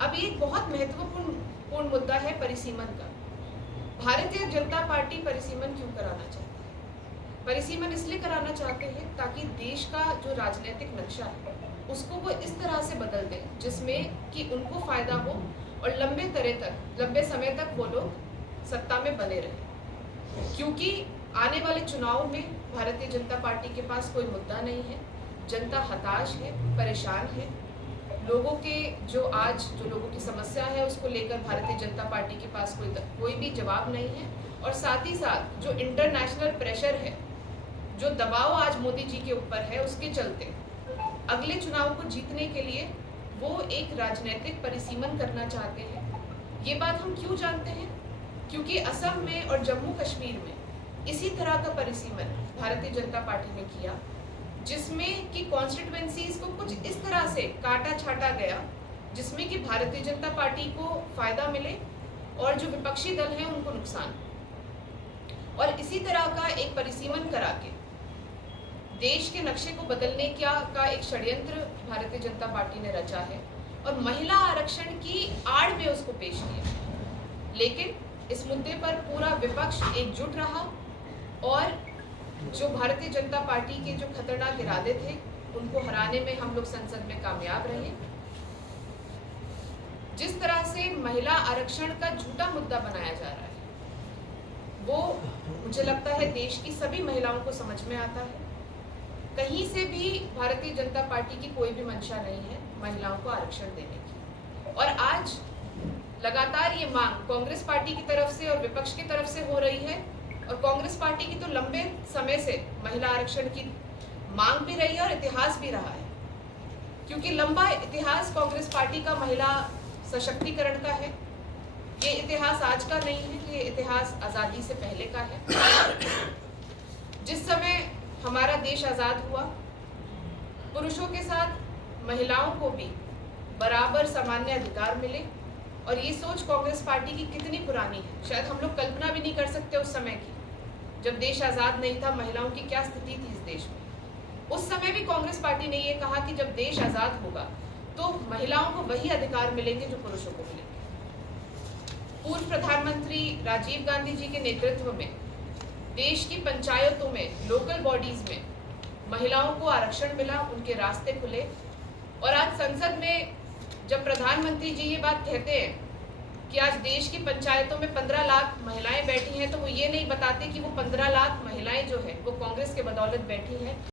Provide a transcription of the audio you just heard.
अभी एक बहुत महत्वपूर्ण मुद्दा है परिसीमन का। भारतीय जनता पार्टी परिसीमन क्यों कराना चाहती है? परिसीमन इसलिए कराना चाहते हैं ताकि देश का जो राजनीतिक नक्शा है उसको वो इस तरह से बदल दें जिसमें कि उनको फायदा हो और लंबे समय तक वो लोग सत्ता में बने रहें। क्योंकि आने वाले चुनाव में भारतीय जनता पार्टी के पास कोई मुद्दा नहीं है, जनता हताश है, परेशान है। लोगों की समस्या है उसको लेकर भारतीय जनता पार्टी के पास कोई भी जवाब नहीं है। और साथ ही साथ जो इंटरनेशनल प्रेशर है, जो दबाव आज मोदी जी के ऊपर है, उसके चलते अगले चुनाव को जीतने के लिए वो एक राजनीतिक परिसीमन करना चाहते हैं। ये बात हम क्यों जानते हैं? क्योंकि असम में और जम्मू कश्मीर में इसी तरह का परिसीमन भारतीय जनता पार्टी ने किया, जिसमें कि कॉन्स्टिट्यूएंसीज को कुछ इस तरह से काटा छाटा गया जिसमें कि भारतीय जनता पार्टी को फायदा मिले और जो विपक्षी दल हैं उनको नुकसान। और इसी तरह का एक परिसीमन करा के देश के नक्शे को बदलने का एक षड्यंत्र भारतीय जनता पार्टी ने रचा है और महिला आरक्षण की आड़ में उसको पेश किया। लेकिन इस मुद्दे पर पूरा विपक्ष एकजुट रहा और जो भारतीय जनता पार्टी के जो खतरनाक इरादे थे उनको हराने में हम लोग संसद में कामयाब रहे। जिस तरह से महिला आरक्षण का झूठा मुद्दा बनाया जा रहा है वो मुझे लगता है देश की सभी महिलाओं को समझ में आता है। कहीं से भी भारतीय जनता पार्टी की कोई भी मंशा नहीं है महिलाओं को आरक्षण देने की। और आज लगातार ये मांग कांग्रेस पार्टी की तरफ से और विपक्ष की तरफ से हो रही है। और कांग्रेस पार्टी की तो लंबे समय से महिला आरक्षण की मांग भी रही है और इतिहास भी रहा है, क्योंकि लंबा इतिहास कांग्रेस पार्टी का महिला सशक्तिकरण का है। ये इतिहास आज का नहीं है, ये इतिहास आज़ादी से पहले का है। जिस समय हमारा देश आज़ाद हुआ, पुरुषों के साथ महिलाओं को भी बराबर सामान्य अधिकार मिले। और ये सोच कांग्रेस पार्टी की कितनी पुरानी है, शायद हम लोग कल्पना भी नहीं कर सकते उस समय की, जब देश आज़ाद नहीं था महिलाओं की क्या स्थिति थी इस देश में। उस समय भी कांग्रेस पार्टी ने ये कहा कि जब देश आज़ाद होगा तो महिलाओं को वही अधिकार मिलेंगे जो पुरुषों को मिलेंगे। पूर्व प्रधानमंत्री राजीव गांधी जी के नेतृत्व में देश की पंचायतों में, लोकल बॉडीज में महिलाओं को आरक्षण मिला, उनके रास्ते खुले। और आज संसद में जब प्रधानमंत्री जी ये बात कहते हैं कि आज देश की पंचायतों में 15 लाख महिलाएं बैठी हैं, तो वो ये नहीं बताते कि वो 15 लाख महिलाएं जो है वो कांग्रेस के बदौलत बैठी हैं।